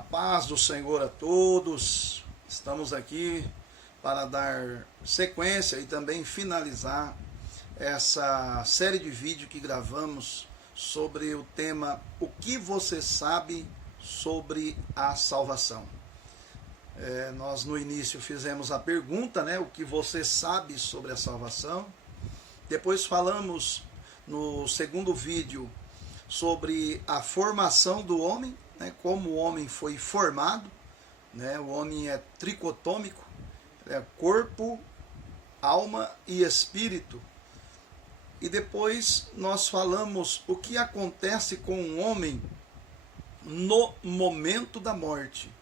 A paz do Senhor a todos. Estamos aqui para dar sequência e também finalizar essa série de vídeos que gravamos sobre o tema O que você sabe sobre a salvação. Nós no início fizemos a pergunta, o que você sabe sobre a salvação. Depois falamos no segundo vídeo sobre a formação do homem, como o homem foi formado. O homem é tricotômico, corpo, alma e espírito. E depois nós falamos o que acontece com o homem no momento da morte,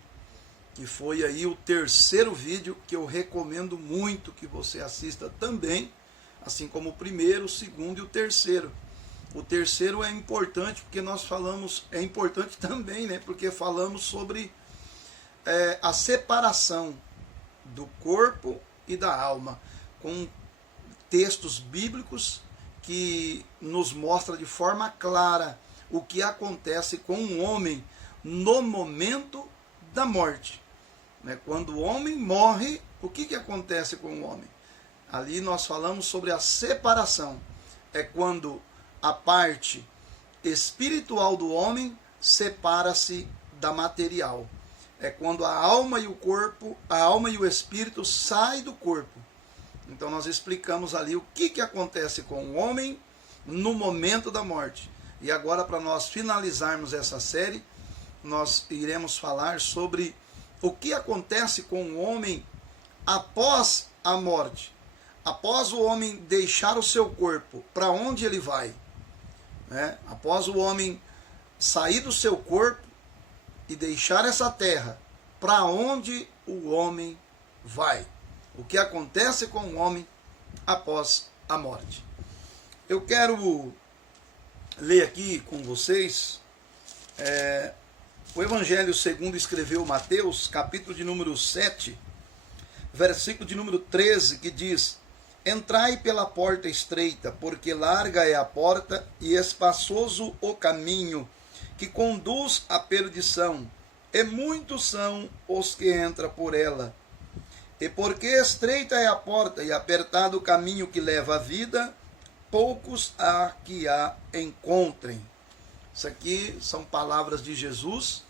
que foi aí o terceiro vídeo, que eu recomendo muito que você assista também, assim como o primeiro, o segundo e o terceiro. O terceiro é importante porque nós falamos, é importante também, porque falamos sobre a separação do corpo e da alma, com textos bíblicos que nos mostra de forma clara o que acontece com um homem no momento da morte. Quando o homem morre, o que acontece com o homem? Ali nós falamos sobre a separação. É quando a parte espiritual do homem separa-se da material. É quando a alma e o corpo, a alma e o espírito saem do corpo. Então nós explicamos ali o que acontece com o homem no momento da morte. E agora, para nós finalizarmos essa série, nós iremos falar sobre o que acontece com o homem após a morte. Após o homem deixar o seu corpo, para onde ele vai? Após o homem sair do seu corpo e deixar essa terra, para onde o homem vai? O que acontece com o homem após a morte? Eu quero ler aqui com vocês o Evangelho segundo escreveu Mateus, capítulo de número 7, versículo de número 13, que diz: Entrai pela porta estreita, porque larga é a porta e espaçoso o caminho que conduz à perdição, e muitos são os que entram por ela. E porque estreita é a porta e apertado o caminho que leva à vida, poucos há que a encontrem. Isso aqui são palavras de Jesus,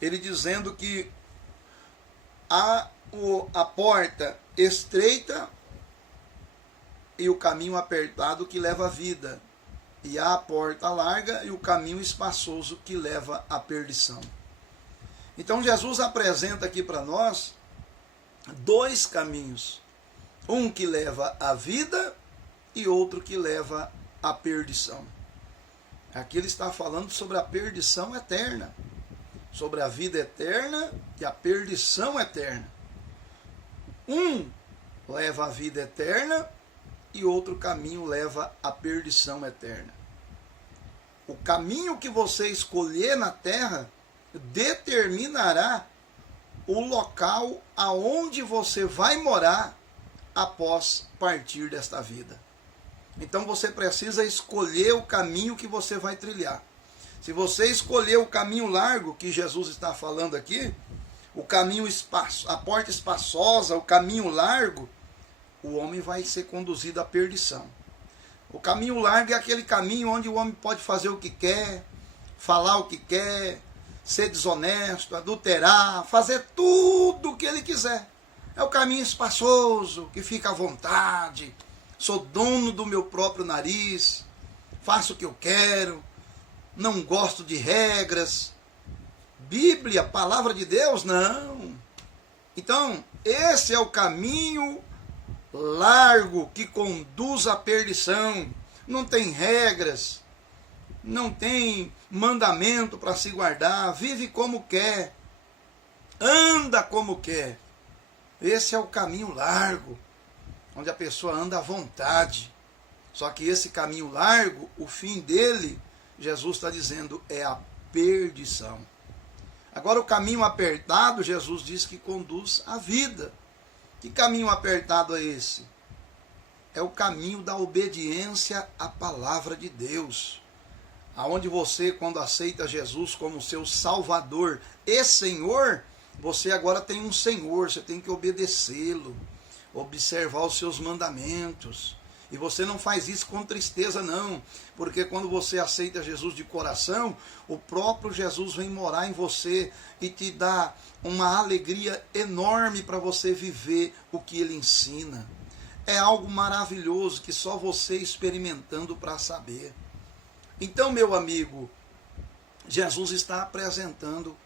ele dizendo que a porta estreita e o caminho apertado que leva à vida, e há a porta larga e o caminho espaçoso que leva à perdição. Então Jesus apresenta aqui para nós dois caminhos, um que leva à vida e outro que leva à perdição. Aqui ele está falando sobre a perdição eterna, sobre a vida eterna e a perdição eterna. Um leva à vida eterna e outro caminho leva à perdição eterna. O caminho que você escolher na terra determinará o local aonde você vai morar após partir desta vida. Então você precisa escolher o caminho que você vai trilhar. Se você escolher o caminho largo, que Jesus está falando aqui, o caminho a porta espaçosa, o caminho largo, o homem vai ser conduzido à perdição. O caminho largo é aquele caminho onde o homem pode fazer o que quer, falar o que quer, ser desonesto, adulterar, fazer tudo o que ele quiser. É o caminho espaçoso, que fica à vontade. Sou dono do meu próprio nariz, faço o que eu quero, não gosto de regras. Bíblia, palavra de Deus, não. Então, esse é o caminho largo que conduz à perdição. Não tem regras, não tem mandamento para se guardar, vive como quer, anda como quer. Esse é o caminho largo, onde a pessoa anda à vontade. Só que esse caminho largo, o fim dele, Jesus está dizendo, é a perdição. Agora o caminho apertado, Jesus diz que conduz à vida. Que caminho apertado é esse? É o caminho da obediência à palavra de Deus. aonde você, quando aceita Jesus como seu Salvador e Senhor, você agora tem um Senhor, você tem que obedecê-lo, observar os seus mandamentos. E você não faz isso com tristeza não, porque quando você aceita Jesus de coração, o próprio Jesus vem morar em você e te dá uma alegria enorme para você viver o que ele ensina. É algo maravilhoso que só você experimentando para saber. Então, meu amigo, Jesus está apresentando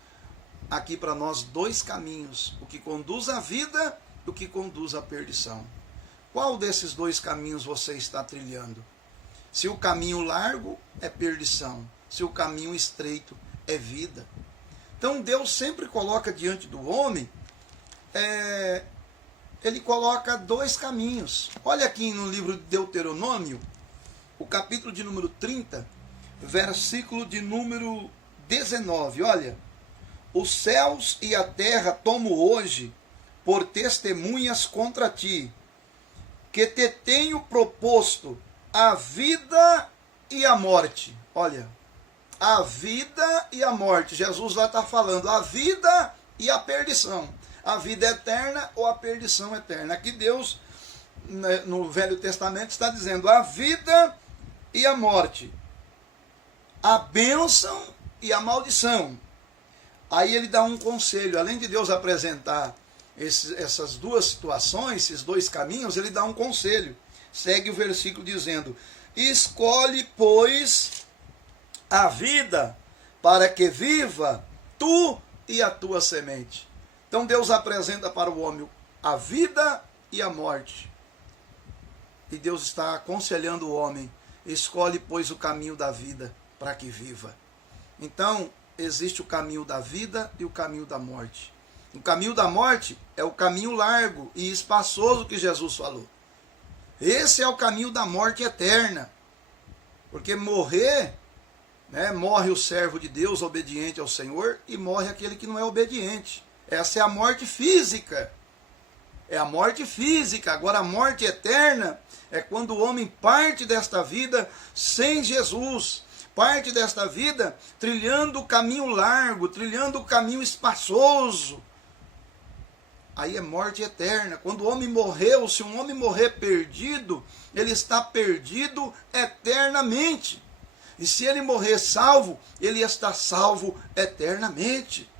aqui para nós dois caminhos, o que conduz à vida e o que conduz à perdição. Qual desses dois caminhos você está trilhando? Se o caminho largo é perdição, se o caminho estreito é vida. Então Deus sempre coloca diante do homem, ele coloca dois caminhos. Olha aqui no livro de Deuteronômio, o capítulo de número 30, versículo de número 19. Olha, os céus e a terra tomo hoje por testemunhas contra ti, que te tenho proposto a vida e a morte. Olha, a vida e a morte. Jesus lá está falando a vida e a perdição. A vida eterna ou a perdição eterna. Aqui Deus, no Velho Testamento, está dizendo a vida e a morte. A bênção e a maldição. Aí ele dá um conselho. Além de Deus apresentar essas duas situações, esses dois caminhos, ele dá um conselho. Segue o versículo dizendo: escolhe, pois, a vida, para que viva tu e a tua semente. Então Deus apresenta para o homem a vida e a morte. E Deus está aconselhando o homem: escolhe, pois, o caminho da vida, para que viva. Então, existe o caminho da vida e o caminho da morte. O caminho da morte é o caminho largo e espaçoso que Jesus falou. Esse é o caminho da morte eterna. Porque morrer, morre o servo de Deus obediente ao Senhor e morre aquele que não é obediente. Essa é a morte física. É a morte física. Agora a morte eterna é quando o homem parte desta vida sem Jesus. Parte desta vida trilhando o caminho largo, trilhando o caminho espaçoso. Aí é morte eterna. Quando o homem morreu, se um homem morrer perdido, ele está perdido eternamente. E se ele morrer salvo, ele está salvo eternamente.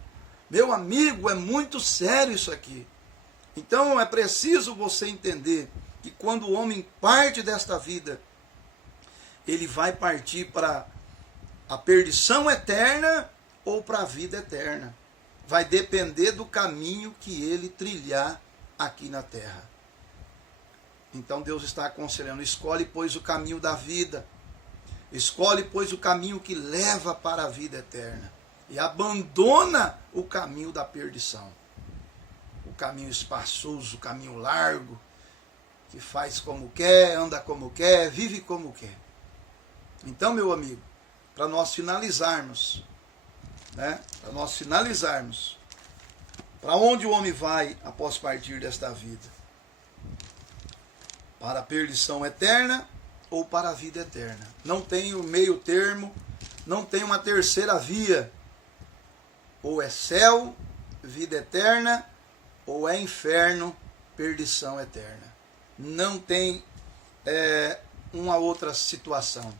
Meu amigo, é muito sério isso aqui. Então é preciso você entender que quando o homem parte desta vida, ele vai partir para a perdição eterna ou para a vida eterna. Vai depender do caminho que ele trilhar aqui na terra. Então Deus está aconselhando: escolhe, pois, o caminho da vida. Escolhe, pois, o caminho que leva para a vida eterna. E abandona o caminho da perdição. O caminho espaçoso, o caminho largo, que faz como quer, anda como quer, vive como quer. Então, meu amigo, para nós finalizarmos, para onde o homem vai após partir desta vida? Para a perdição eterna ou para a vida eterna? Não tem o meio termo, não tem uma terceira via. Ou é céu, vida eterna, ou é inferno, perdição eterna. Não tem uma outra situação.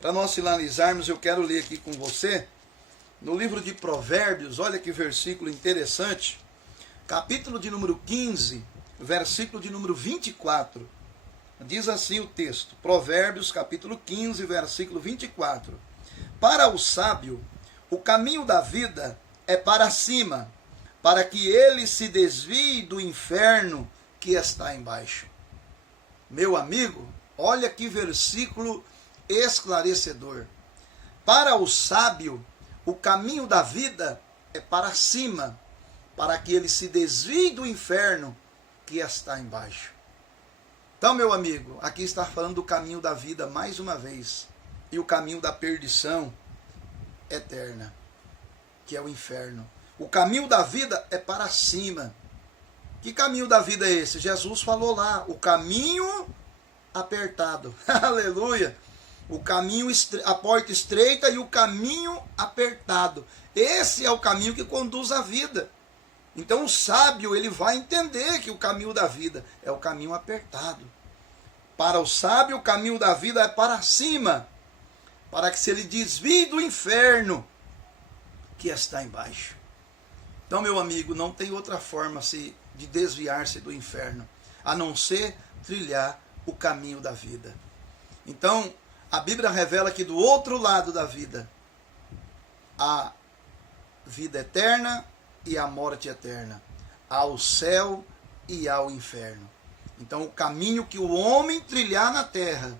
Para nós finalizarmos, eu quero ler aqui com você, no livro de Provérbios, olha que versículo interessante, capítulo de número 15, versículo de número 24. Diz assim o texto, Provérbios, capítulo 15, versículo 24. Para o sábio, o caminho da vida é para cima, para que ele se desvie do inferno que está embaixo. Meu amigo, olha que versículo esclarecedor. Para o sábio, o caminho da vida é para cima, para que ele se desvie do inferno que está embaixo. Então, meu amigo, aqui está falando do caminho da vida mais uma vez, e o caminho da perdição eterna, que é o inferno. O caminho da vida é para cima. Que caminho da vida é esse? Jesus falou lá, o caminho apertado. Aleluia! a porta estreita e o caminho apertado. Esse é o caminho que conduz à vida. Então o sábio, ele vai entender que o caminho da vida é o caminho apertado. Para o sábio, o caminho da vida é para cima, para que se ele desvie do inferno que está embaixo. Então, meu amigo, não tem outra forma de desviar-se do inferno, a não ser trilhar o caminho da vida. Então, a Bíblia revela que do outro lado da vida, há vida eterna e a morte eterna, ao céu e ao inferno. Então, o caminho que o homem trilhar na terra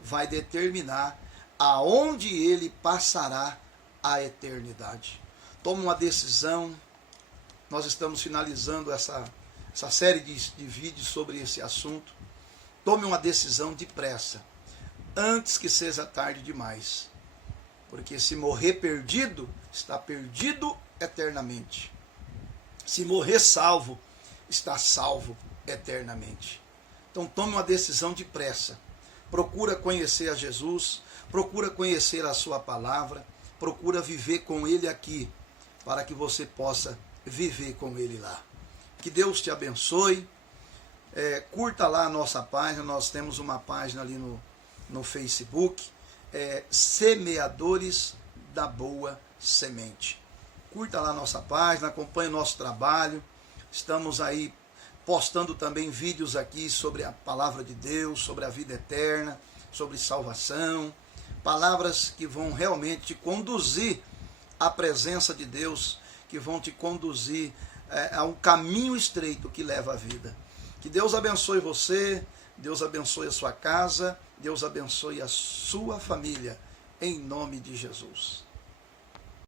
vai determinar aonde ele passará a eternidade. Tome uma decisão. Nós estamos finalizando essa série de vídeos sobre esse assunto. Tome uma decisão depressa, antes que seja tarde demais. Porque se morrer perdido, está perdido eternamente. Se morrer salvo, está salvo eternamente. Então tome uma decisão depressa. Procura conhecer a Jesus, procura conhecer a sua palavra, procura viver com ele aqui, para que você possa viver com ele lá. Que Deus te abençoe. Curta lá a nossa página, nós temos uma página ali no Facebook, Semeadores da Boa Semente. Curta lá a nossa página, acompanhe o nosso trabalho. Estamos aí postando também vídeos aqui sobre a palavra de Deus, sobre a vida eterna, sobre salvação. Palavras que vão realmente te conduzir à presença de Deus, que vão te conduzir a um caminho estreito que leva à vida. Que Deus abençoe você, Deus abençoe a sua casa, Deus abençoe a sua família, em nome de Jesus.